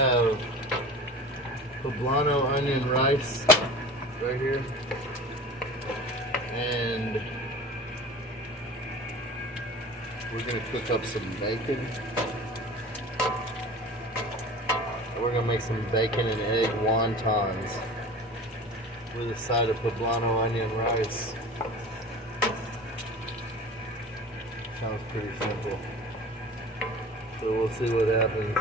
have poblano onion rice right here, and we're gonna cook up some bacon. We're gonna make some bacon and egg wontons with a side of poblano onion rice. Sounds pretty simple. So we'll see what happens.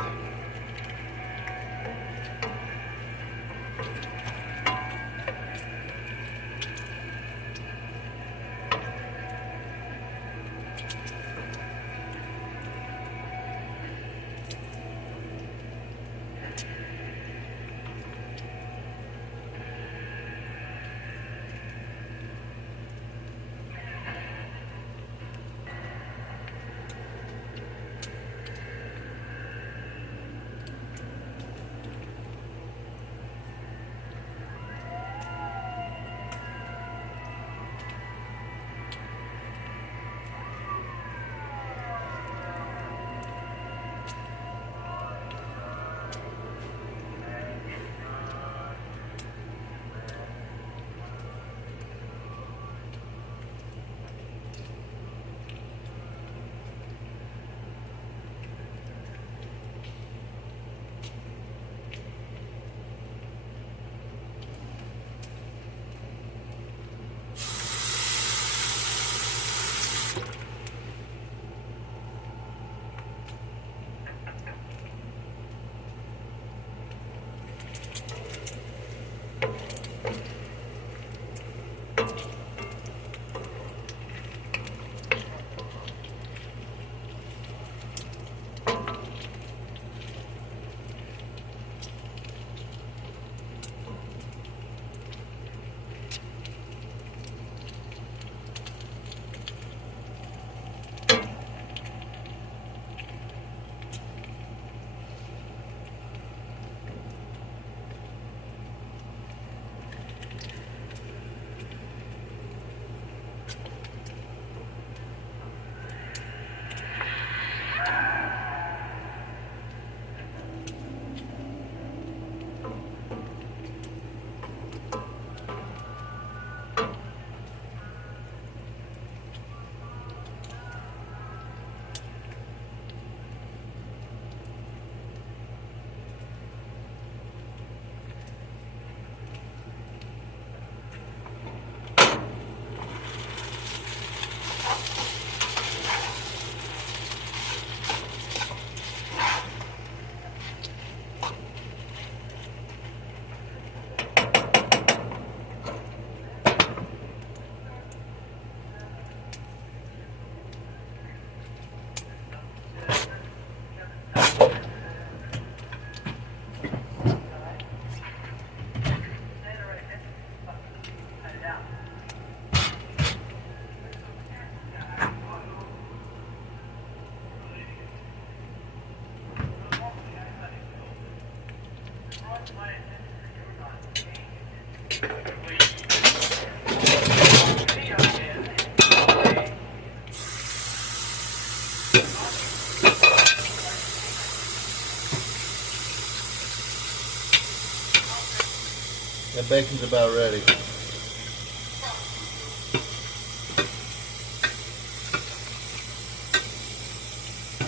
That bacon's about ready. You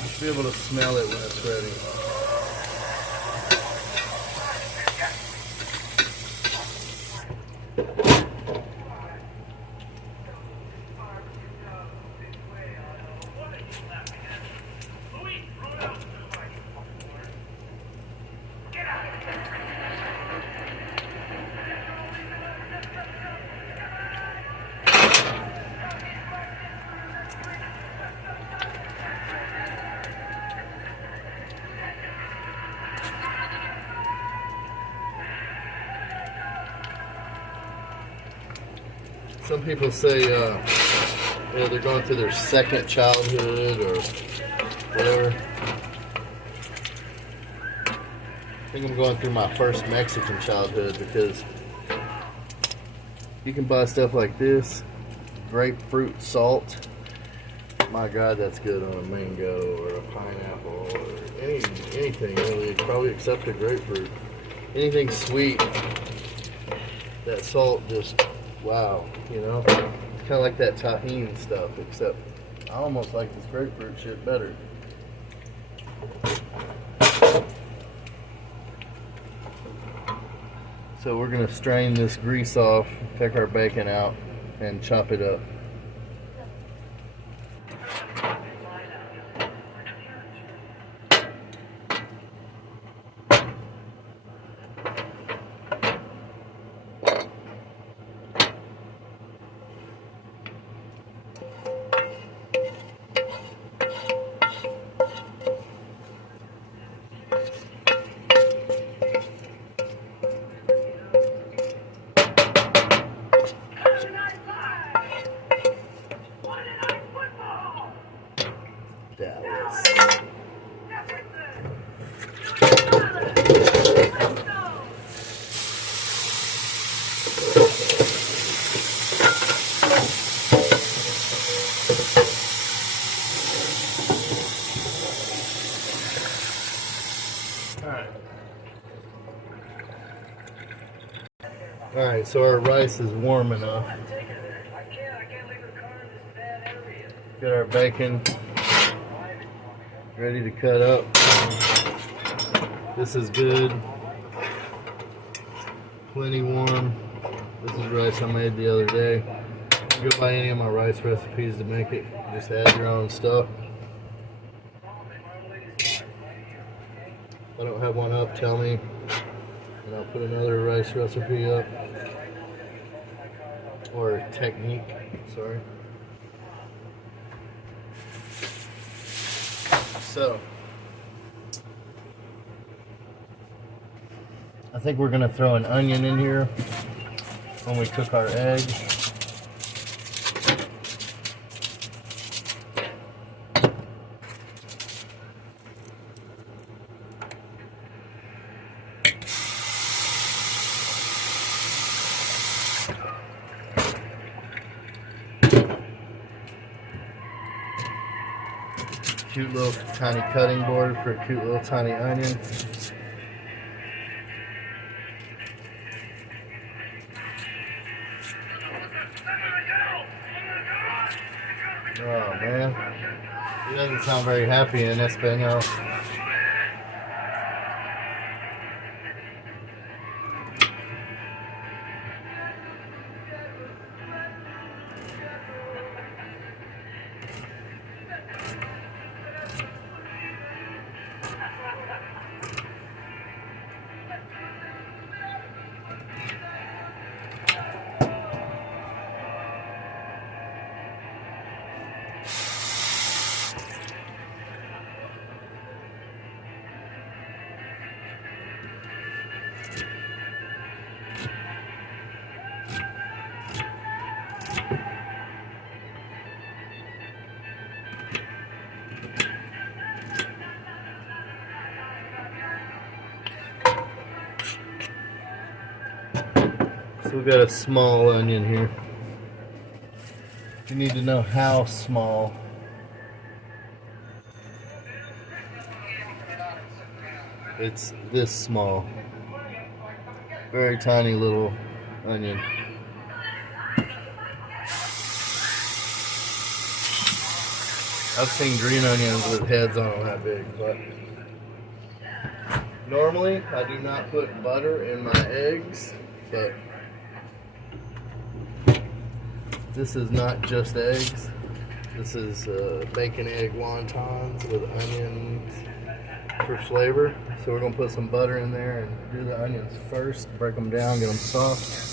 should be able to smell it when it's ready. Some people say they're going through their second childhood or whatever. I think I'm going through my first Mexican childhood because you can buy stuff like this, grapefruit salt, My God, that's good on a mango or a pineapple or anything really, probably except a grapefruit. Anything sweet, that salt just, wow, you know? It's kind of like that tahini stuff, except I almost like this grapefruit shit better. So we're gonna strain this grease off, take our bacon out, and chop it up. Alright, so our rice is warm enough. Get our bacon ready to cut up. This is good. Plenty warm. This is rice I made the other day. You go buy any of my rice recipes to make it. Just add your own stuff. If I don't have one up, tell me. And I'll put another rice recipe up. Or technique, sorry. So, I think we're gonna throw an onion in here when we cook our egg. Cute little tiny cutting board for a cute little tiny onion. Oh man, he doesn't sound very happy in Espanol. So we've got a small onion here. You need to know how small. It's this small. Very tiny little onion. I've seen green onions with heads on them that big, but normally I do not put butter in my eggs, but this is not just eggs. This is bacon egg wontons with onions for flavor. So we're gonna put some butter in there and do the onions first, break them down, get them soft.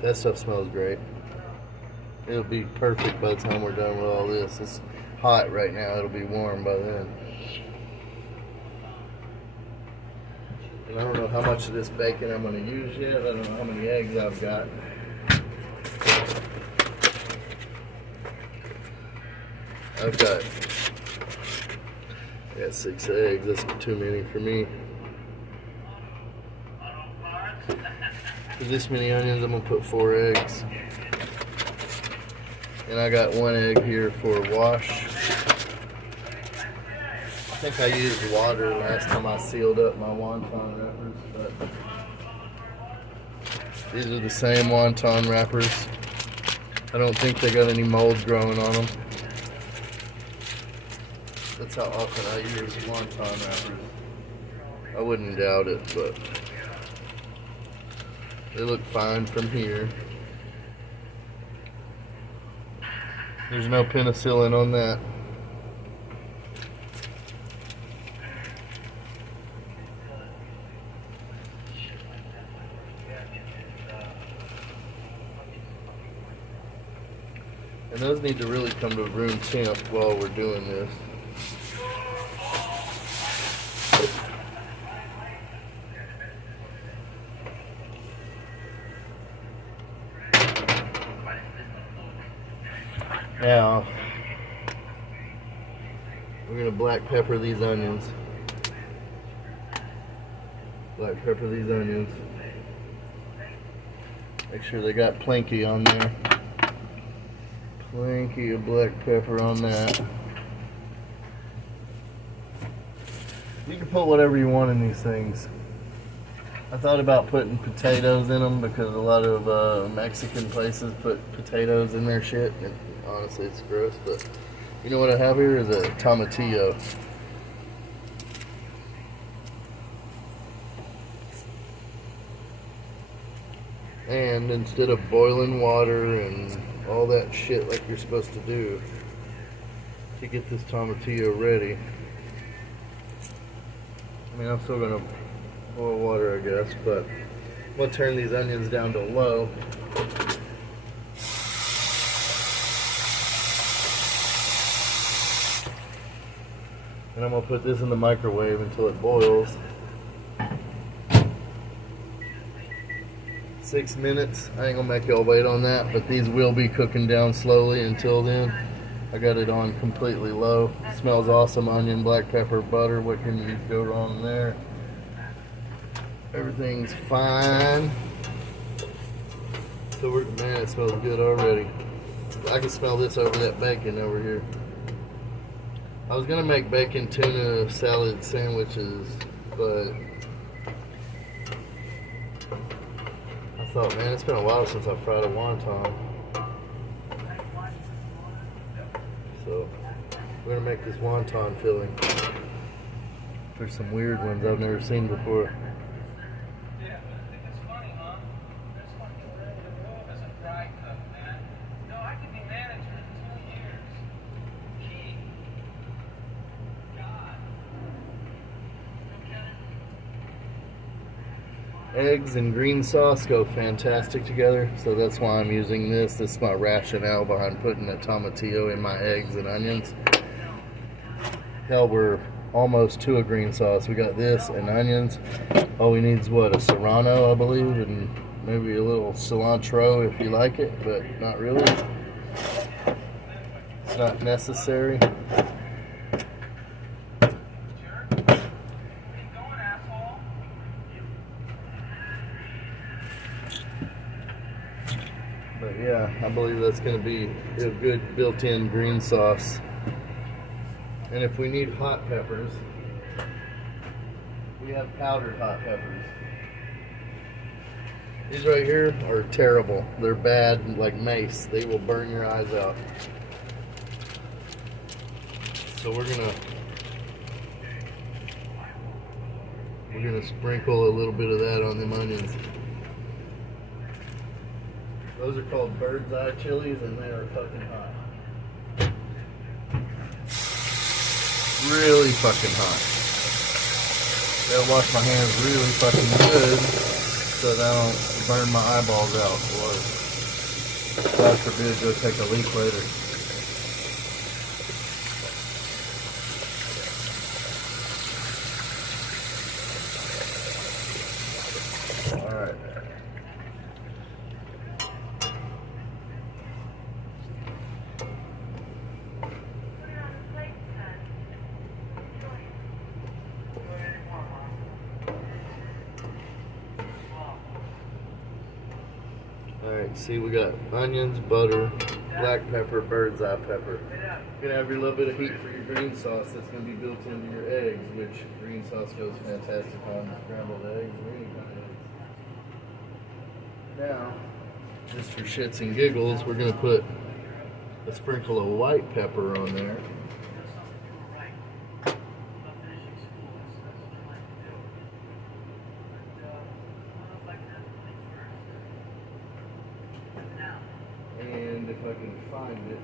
That stuff smells great. It'll be perfect by the time we're done with all this. It's hot right now. It'll be warm by then. And I don't know how much of this bacon I'm going to use yet. I don't know how many eggs I've got. I've got Got 6 eggs. That's too many for me. For this many onions, I'm gonna put 4 eggs. And I got 1 egg here for a wash. I think I used water last time I sealed up my wonton wrappers, but these are the same wonton wrappers. I don't think they got any mold growing on them. That's how often I use wonton wrappers. I wouldn't doubt it, but they look fine from here. There's no penicillin on that. And those need to really come to room temp while we're doing this. Now, we're going to black pepper these onions. Black pepper these onions. Make sure they got plenty on there. Plenty of black pepper on that. You can put whatever you want in these things. I thought about putting potatoes in them because a lot of Mexican places put potatoes in their shit. And honestly, it's gross, but you know what I have here is a tomatillo. And instead of boiling water and all that shit like you're supposed to do to get this tomatillo ready, I mean, I'm still gonna boil water, I guess, but I'm gonna turn these onions down to low. And I'm gonna put this in the microwave until it boils. 6 minutes. I ain't gonna make y'all wait on that, but these will be cooking down slowly until then. I got it on completely low. Smells awesome. Onion, black pepper, butter. What can you go wrong there? Everything's fine. So man, it smells good already. I can smell this over that bacon over here. I was gonna make bacon tuna salad sandwiches, but I thought, man, it's been a while since I fried a wonton. So we're gonna make this wonton filling. There's some weird ones I've never seen before. Eggs and green sauce go fantastic together, so that's why I'm using this. This is my rationale behind putting a tomatillo in my eggs and onions. Hell, we're almost to a green sauce. We got this and onions. All we need is what, a serrano, I believe, and maybe a little cilantro if you like it, but not really. It's not necessary. But yeah, I believe that's going to be a good built-in green sauce. And if we need hot peppers, we have powdered hot peppers. These right here are terrible. They're bad, like mace. They will burn your eyes out. So we're gonna sprinkle a little bit of that on them onions. Those are called bird's eye chilies, and they are fucking hot. Really fucking hot. Gotta wash my hands really fucking good so that I don't burn my eyeballs out, or God forbid go take a leak later. Alright. Alright, see, we got onions, butter, black pepper, bird's eye pepper. You're gonna have your little bit of heat for your green sauce that's gonna be built into your eggs, which green sauce goes fantastic on scrambled eggs or any kind of eggs. Now, just for shits and giggles, we're gonna put a sprinkle of white pepper on there. And if I can find it.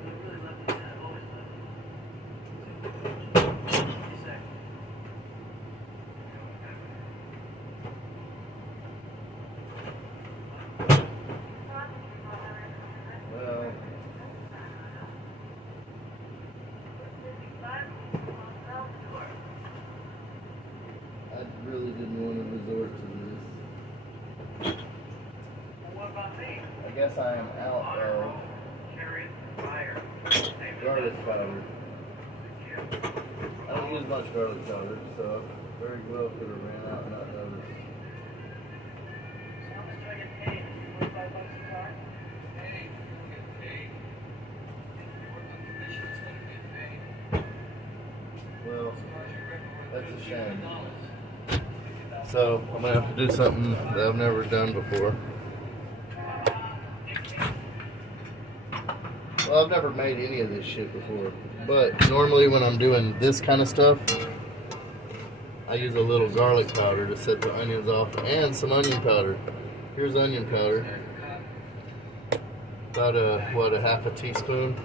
Well, I really didn't want to resort to this. I guess I am out of garlic powder. I don't use much garlic powder, so I very well could have ran out and not noticed. Well, that's a shame. So I'm gonna have to do something that I've never done before. Well, I've never made any of this shit before, but normally when I'm doing this kind of stuff, I use a little garlic powder to set the onions off and some onion powder. Here's onion powder. About a half a teaspoon.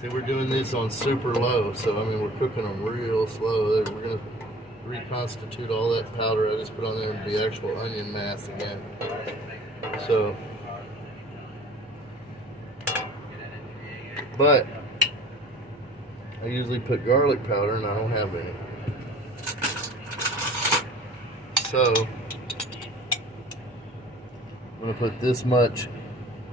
See, we're doing this on super low, so I mean we're cooking them real slow. We're gonna reconstitute all that powder I just put on there and be actual onion mass again. So, but I usually put garlic powder and I don't have any. So I'm gonna put this much.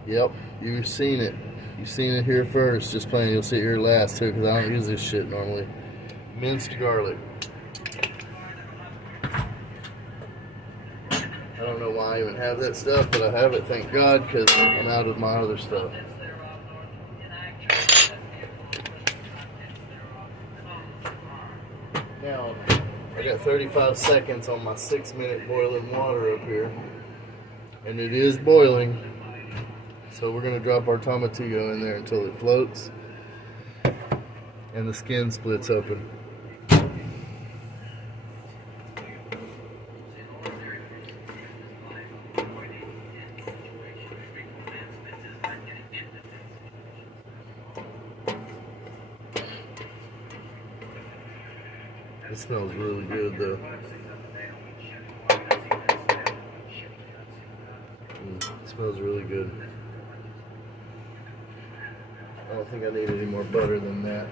Yep, you've seen it. You've seen it here first. Just playing, you'll see it here last too, because I don't use this shit normally. Minced garlic. I don't know why I even have that stuff, but I have it, thank God, because I'm out of my other stuff. Now, I got 35 seconds on my 6-minute boiling water up here, and it is boiling. So we're going to drop our tomatillo in there until it floats and the skin splits open. It smells really good though. It smells really good. I don't think I need any more butter than that.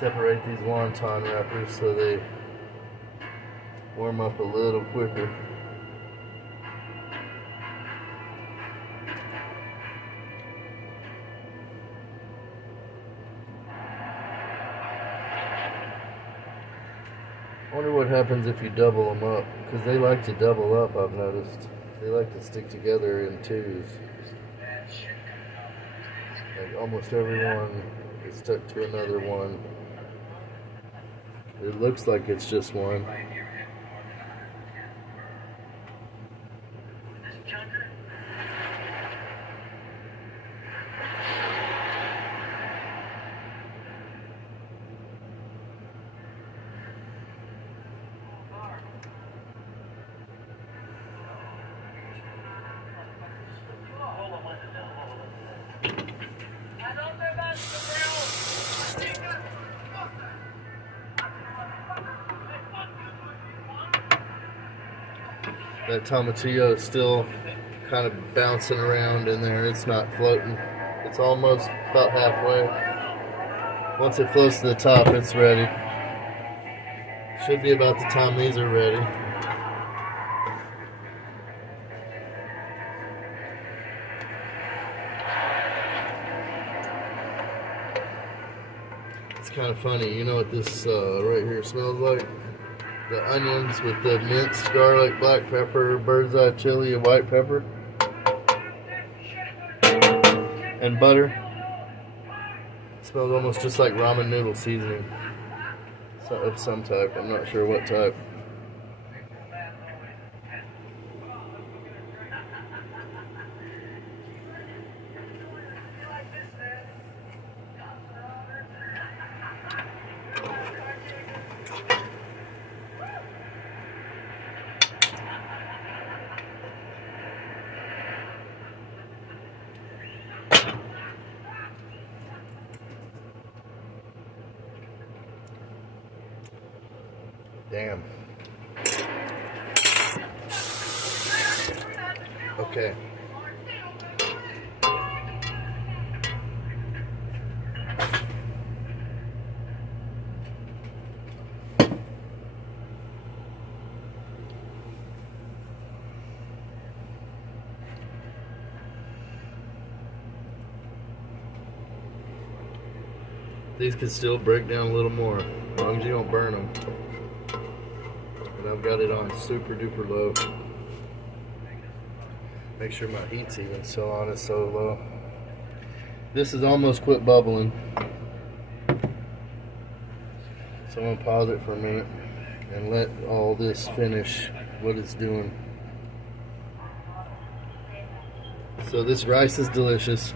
Separate these wonton wrappers so they warm up a little quicker. I wonder what happens if you double them up, because they like to double up, I've noticed. They like to stick together in twos. Like almost every one is stuck to another one. It looks like it's just one. That tomatillo is still kind of bouncing around in there. It's not floating. It's almost about halfway. Once it floats to the top, it's ready. Should be about the time these are ready. It's kind of funny. You know what this right here smells like? The onions with the minced garlic, black pepper, bird's eye chili, and white pepper, and butter. It smells almost just like ramen noodle seasoning of some type. I'm not sure what type. Damn. Okay. These could still break down a little more, as long as you don't burn them. And I've got it on super duper low. Make sure my heat's even still on it so low. This is almost quit bubbling. So I'm gonna pause it for a minute and let all this finish what it's doing. So this rice is delicious.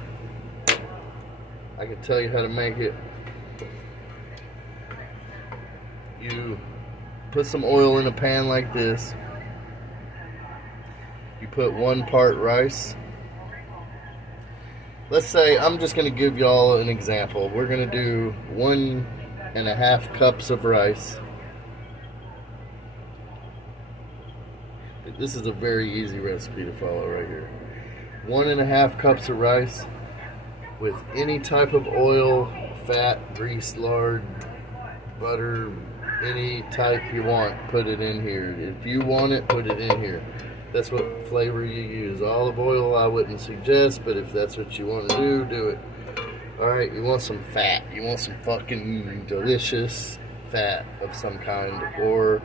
I can tell you how to make it. You put some oil in a pan like this. You put 1 part rice. Let's say, I'm just going to give y'all an example. We're going to do 1.5 cups of rice. This is a very easy recipe to follow right here. 1.5 cups of rice with any type of oil, fat, grease, lard, butter, any type you want, put it in here. If you want it, put it in here. That's what flavor you use. Olive oil I wouldn't suggest, but if that's what you want to do, do it. Alright, you want some fat. You want some fucking delicious fat of some kind. Or,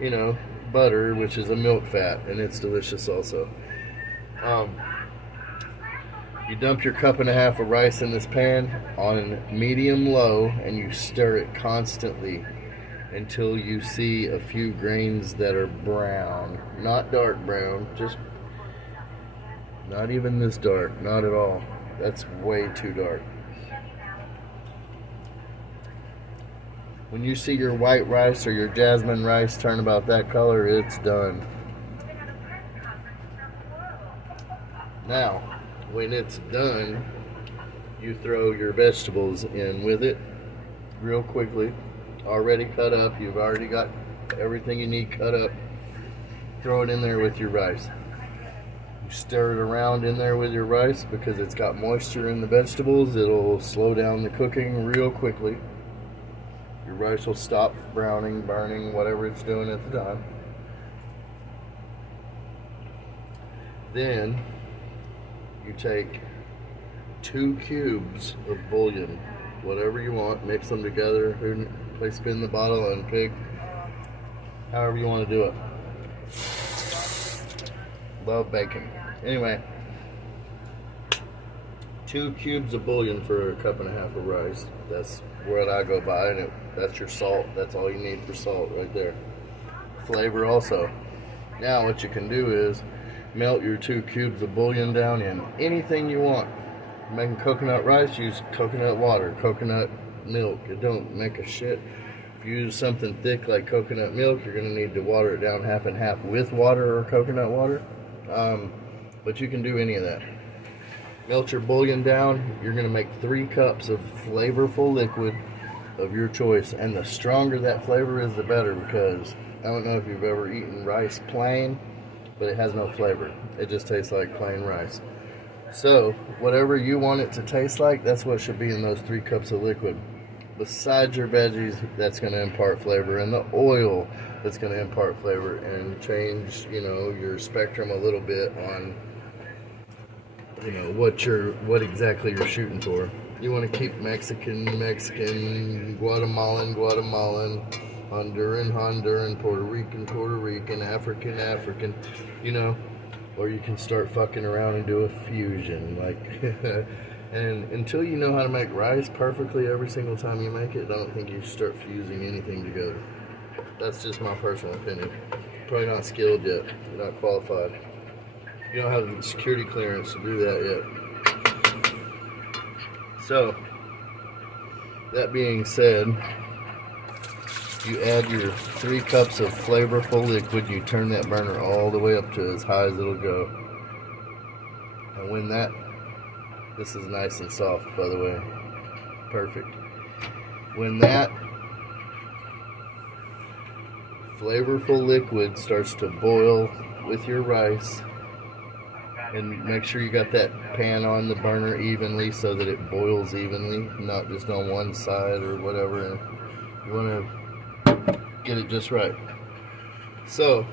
you know, butter, which is a milk fat, and it's delicious also. You dump your 1.5 cups of rice in this pan on medium low, and you stir it constantly until you see a few grains that are brown. Not dark brown, just not even this dark, not at all. That's way too dark. When you see your white rice or your jasmine rice turn about that color, it's done. Now, when it's done, you throw your vegetables in with it real quickly. Already cut up. You've already got everything you need cut up. Throw it in there with your rice. You stir it around in there with your rice because it's got moisture in the vegetables. It'll slow down the cooking real quickly. Your rice will stop browning, burning, whatever it's doing at the time. Then you take 2 cubes of bouillon, whatever you want, mix them together, spin the bottle and pick however you want to do it. Love bacon. Anyway, 2 cubes of bouillon for 1.5 cups of rice. That's what I go by, and that's your salt. That's all you need for salt right there. Flavor also. Now what you can do is melt your 2 cubes of bouillon down in anything you want. Making coconut rice, use coconut water, coconut milk. It don't make a shit. If you use something thick like coconut milk, you're going to need to water it down half and half with water or coconut water. But you can do any of that. Melt your bouillon down. You're going to make 3 cups of flavorful liquid of your choice. And the stronger that flavor is, the better, because I don't know if you've ever eaten rice plain, but it has no flavor. It just tastes like plain rice. So, whatever you want it to taste like, that's what should be in those 3 cups of liquid. besides your veggies that's going to impart flavor, and the oil that's going to impart flavor, and change, you know, your spectrum a little bit on, you know, what exactly you're shooting for. You want to keep Mexican, Guatemalan, Honduran, Puerto Rican, African, you know, or you can start fucking around and do a fusion, like, and until you know how to make rice perfectly every single time you make it, I don't think you should start fusing anything together. That's just my personal opinion. Probably not skilled yet, you're not qualified. You don't have the security clearance to do that yet. So, that being said, you add your 3 cups of flavorful liquid. You turn that burner all the way up to as high as it'll go. And when that, this is nice and soft, by the way. Perfect. When that flavorful liquid starts to boil with your rice, and make sure you got that pan on the burner evenly so that it boils evenly, not just on one side or whatever. You want to get it just right. So,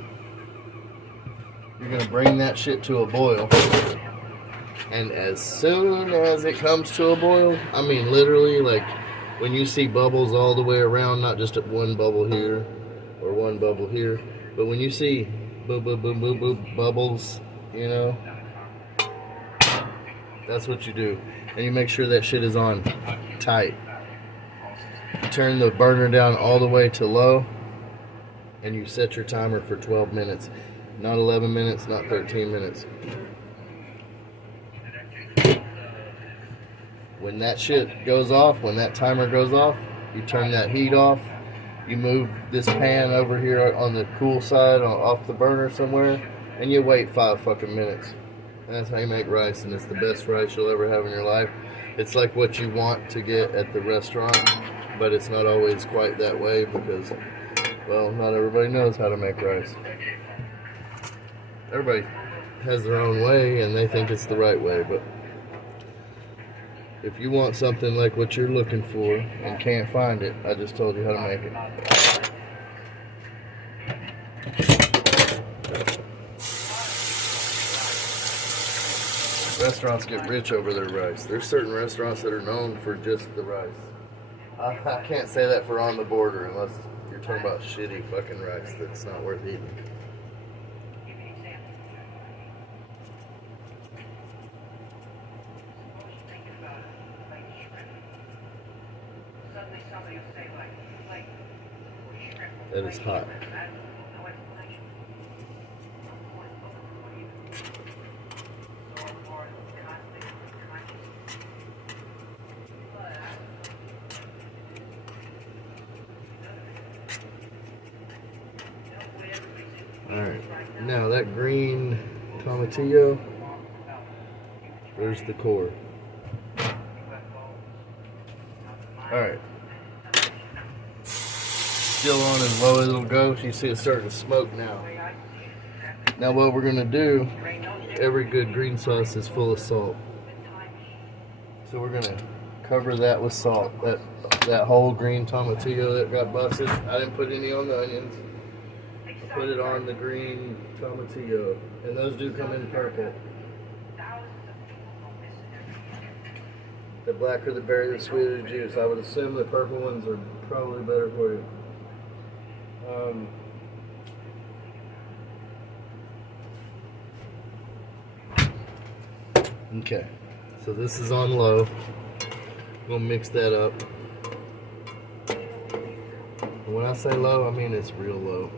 you're going to bring that shit to a boil. And as soon as it comes to a boil, I mean literally, like when you see bubbles all the way around, not just at one bubble here or one bubble here, but when you see bubbles, you know, that's what you do. And you make sure that shit is on tight. You turn the burner down all the way to low, and you set your timer for 12 minutes. Not 11 minutes, not 13 minutes. When that shit goes off, when that timer goes off, you turn that heat off. You move this pan over here on the cool side, off the burner somewhere, and you wait 5 fucking minutes. That's how you make rice, and it's the best rice you'll ever have in your life. It's like what you want to get at the restaurant, but it's not always quite that way because, well, not everybody knows how to make rice. Everybody has their own way, and they think it's the right way, but if you want something like what you're looking for and can't find it, I just told you how to make it. Restaurants get rich over their rice. There's certain restaurants that are known for just the rice. I can't say that for On the Border unless you're talking about shitty fucking rice that's not worth eating. That is hot. Alright, now that green tomatillo, there's the core. Alright. Still on as low as it'll go. You see it's starting to smoke now. Now what we're going to do, every good green sauce is full of salt. So we're going to cover that with salt. That whole green tomatillo that got busted, I didn't put any on the onions. Put it on the green tomatillo, and those do come in purple. The blacker the berry, the sweeter the juice. I would assume the purple ones are probably better for you. Okay, so this is on low. We'll mix that up. And when I say low, I mean it's real low.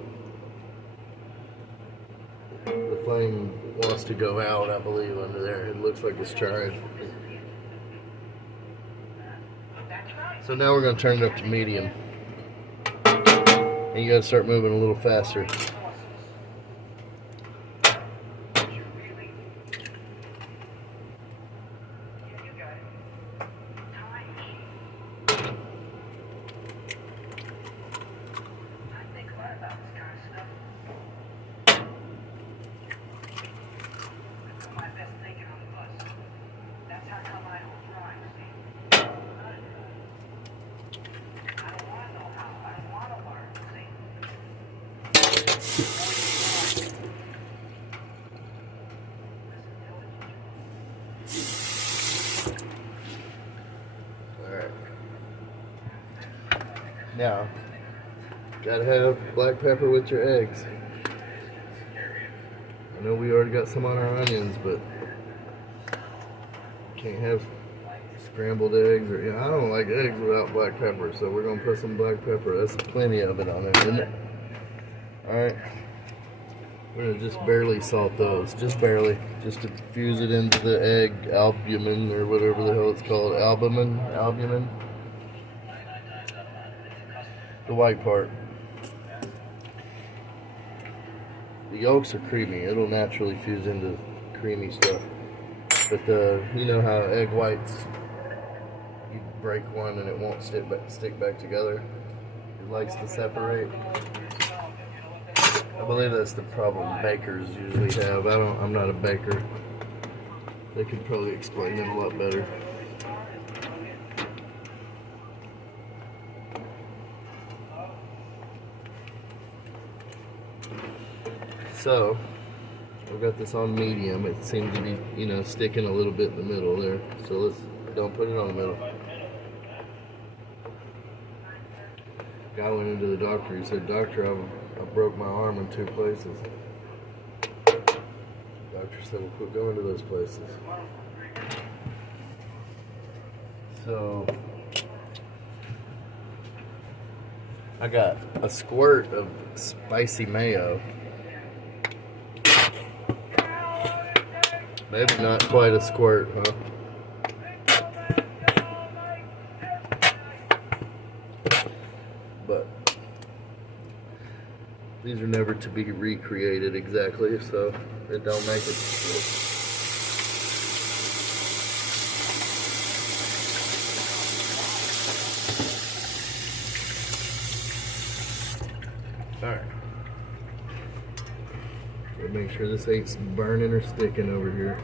The flame wants to go out, I believe, under there. It looks like it's trying. So now we're going to turn it up to medium. And you got to start moving a little faster. Alright. Now, gotta have black pepper with your eggs. I know we already got some on our onions, but can't have scrambled eggs or, I don't like eggs without black pepper, so we're gonna put some black pepper. That's plenty of it on there, isn't it? Alright. We're gonna just barely salt those, just barely, just to fuse it into the egg albumin or whatever the hell it's called. Albumin? The white part. The yolks are creamy. It'll naturally fuse into creamy stuff. But you know how egg whites, you break one and it won't stick back together. It likes to separate. I believe that's the problem bakers usually have. I'm not a baker. They could probably explain it a lot better. So, I've got this on medium. It seems to be, sticking a little bit in the middle there. So don't put it on the middle. Guy went into the doctor. He said, "Doctor, I broke my arm in 2 places." Doctor said, "Well, quit going to those places." So, I got a squirt of spicy mayo. Maybe not quite a squirt, huh? But these are never to be recreated exactly, so it don't make it. Alright. Make sure this ain't burning or sticking over here.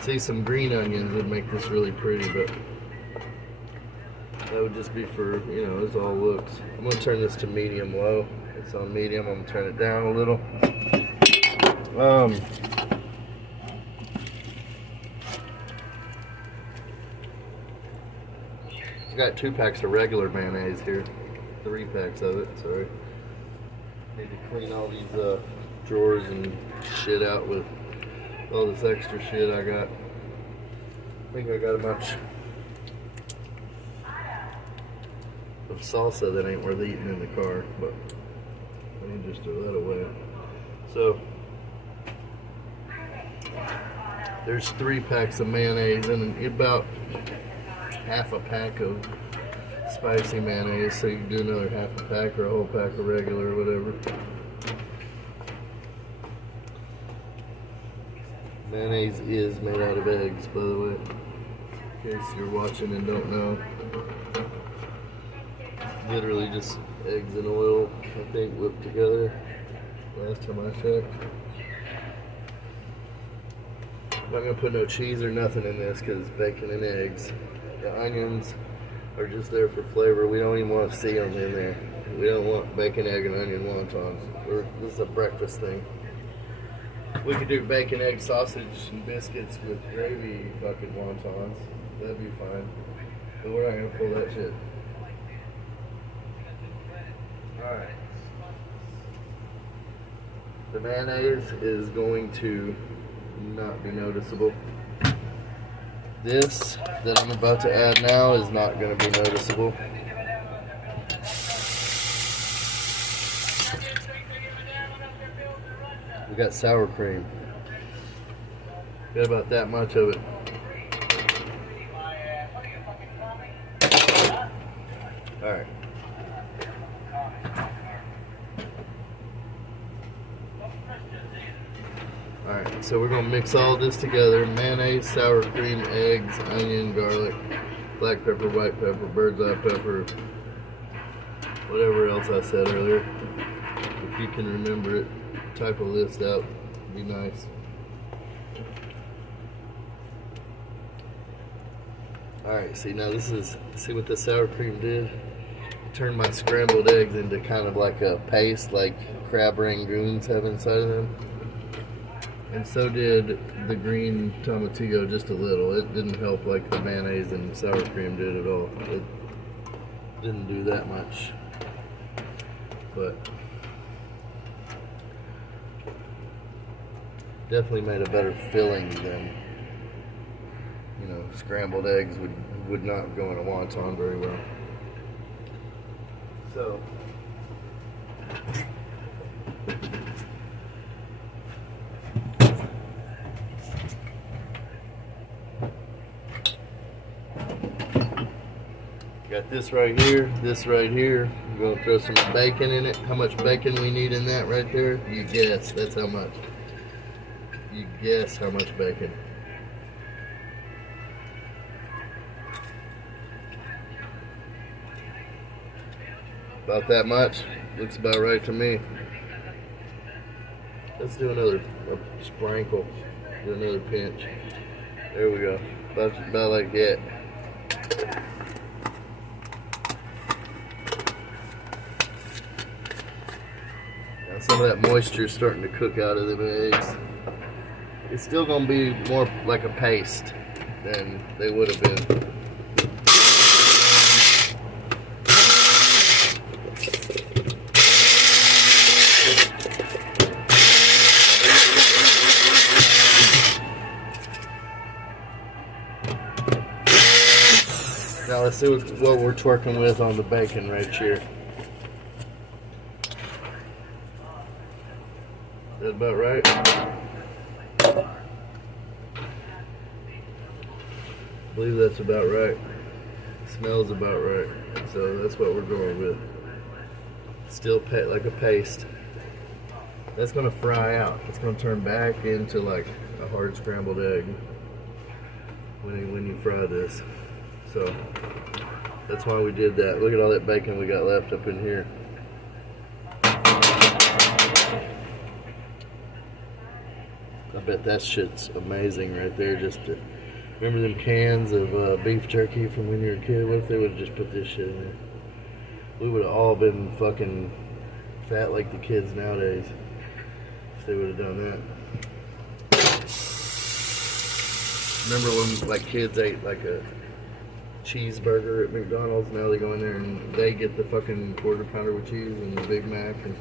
See, some green onions would make this really pretty, but that would just be for, it's all looks. I'm going to turn this to medium low. It's on medium. I'm going to turn it down a little. I got 2 packs of regular mayonnaise here. 3 packs of it, sorry. Need to clean all these drawers and shit out with all this extra shit I got. I think I got a bunch of salsa that ain't worth eating in the car, but I need to just throw that away. So there's 3 packs of mayonnaise and about half a pack of spicy mayonnaise, so you can do another half a pack or a whole pack of regular or whatever. Mayonnaise is made out of eggs, by the way, in case you're watching and don't know. Literally just eggs and oil, I think, whipped together last time I checked. I'm not going to put no cheese or nothing in this because it's bacon and eggs. The onions are just there for flavor. We don't even want to see them in there. We don't want bacon, egg, and onion wontons. This is a breakfast thing. We could do bacon, egg, sausage, and biscuits with gravy fucking wontons. That'd be fine. But we're not going to pull that shit. Alright. The mayonnaise is going to not be noticeable. This that I'm about to add now is not going to be noticeable. We got sour cream. Got about that much of it. Alright. Alright, so we're going to mix all this together. Mayonnaise, sour cream, eggs, onion, garlic, black pepper, white pepper, bird's eye pepper, whatever else I said earlier. If you can remember it, type a list out. It'd be nice. Alright, see now see what the sour cream did? turned my scrambled eggs into kind of like a paste, like crab rangoons have inside of them. And so did the green tomatillo, just a little. It didn't help like the mayonnaise and sour cream did at all. It didn't do that much. But definitely made a better filling than, you know, scrambled eggs would not go in a wonton very well. So got this right here, this right here. We're gonna throw some bacon in it. How much bacon we need in that right there? You guess, that's how much. You guess how much bacon. About that much. Looks about right to me. Let's do another sprinkle. Do another pinch. There we go. About like that. Now some of that moisture is starting to cook out of the eggs. It's still going to be more like a paste than they would have been. Now let's see what we're twerking with on the bacon right here. Is that about right? I believe that's about right. Smells about right. So that's what we're going with. Still like a paste. That's going to fry out. It's going to turn back into like a hard scrambled egg when you fry this. So that's why we did that. Look at all that bacon we got left up in here. I bet that shit's amazing right there. Just to remember them cans of beef jerky from when you were a kid. What if they would have just put this shit in there? We would have all been fucking fat like the kids nowadays if they would have done that. Remember when like kids ate like a cheeseburger at McDonald's? Now they go in there and they get the fucking quarter pounder with cheese and the Big Mac. And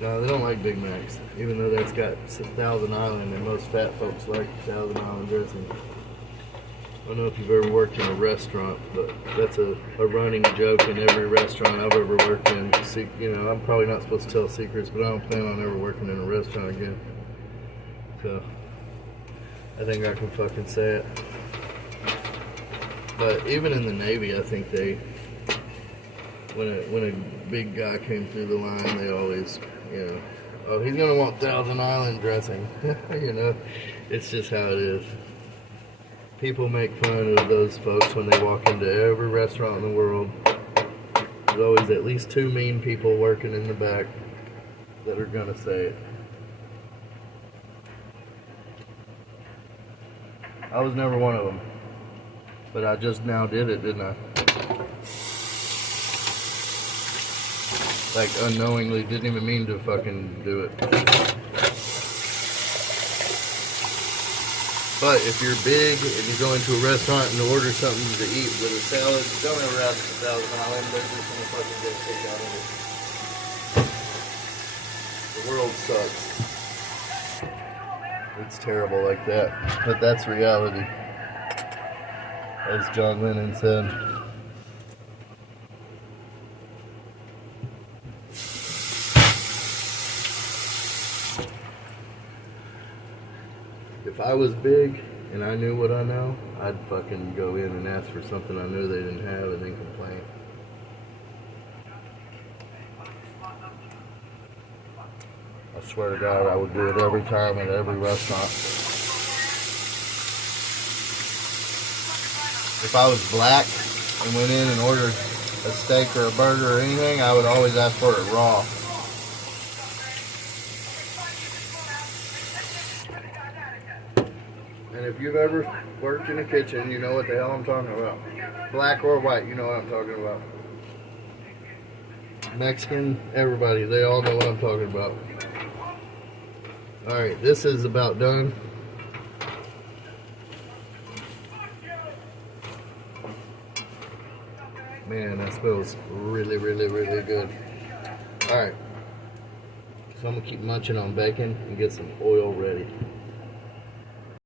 no, they don't like Big Macs, even though that's got Thousand Island, and most fat folks like Thousand Island dressing. I don't know if you've ever worked in a restaurant, but that's a running joke in every restaurant I've ever worked in. You know, I'm probably not supposed to tell secrets, but I don't plan on ever working in a restaurant again. So I think I can fucking say it. But even in the Navy, I think when a big guy came through the line, they always, you know, oh, he's gonna want Thousand Island dressing. You know, it's just how it is. People make fun of those folks when they walk into every restaurant in the world. There's always at least two mean people working in the back that are gonna say it. I was never one of them. But I just now did it, didn't I? Like unknowingly, didn't even mean to fucking do it. But if you're big and you go into a restaurant and order something to eat with a salad, don't ever ask for Thousand Island. They're just gonna fucking get a kick out of it. The world sucks. It's terrible like that. But that's reality. As John Lennon said. If I was big and I knew what I know, I'd fucking go in and ask for something I knew they didn't have and then complain. I swear to God, I would do it every time at every restaurant. If I was black and went in and ordered a steak or a burger or anything, I would always ask for it raw. And if you've ever worked in a kitchen, you know what the hell I'm talking about. Black or white, you know what I'm talking about. Mexican, everybody, they all know what I'm talking about. Alright, this is about done. Man, that smells really, really, really good. Alright, so I'm going to keep munching on bacon and get some oil ready.